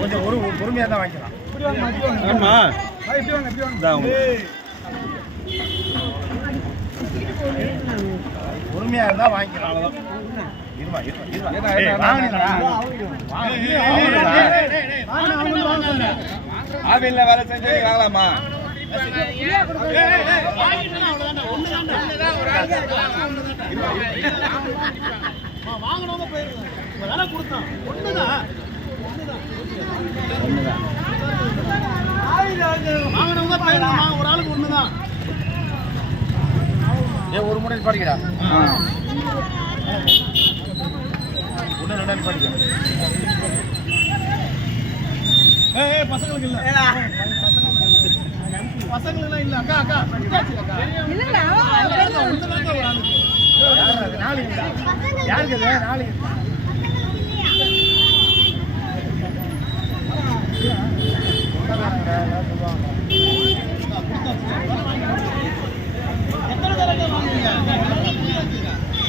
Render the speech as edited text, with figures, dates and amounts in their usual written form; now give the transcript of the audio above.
கொஞ்சம் ஒரு பொறுமையாக தான் வாங்கிக்கலாம். ஆமாம் பொறுமையாக இருந்தால் வாங்கிக்கலாம். ஆவில்ல வேலை செஞ்சு வாங்கலாமா? வாங்கினவங்க போயிருங்க. வேலை கொடுத்தான் ஒண்ணுதான் வாங்கினவங்க போயிருந்தா ஒரு ஆளுக்கு ஒண்ணுதான். ஒரு முறை படிக்கடா ஒண்ணு ரெண்டு படிக்க பசங்களுக்கு இல்ல பசங்களுக்கு இல்ல அக்கா அக்கா நாளைக்கு யாருக்கு நாளைக்கு சொல்லுவாங்க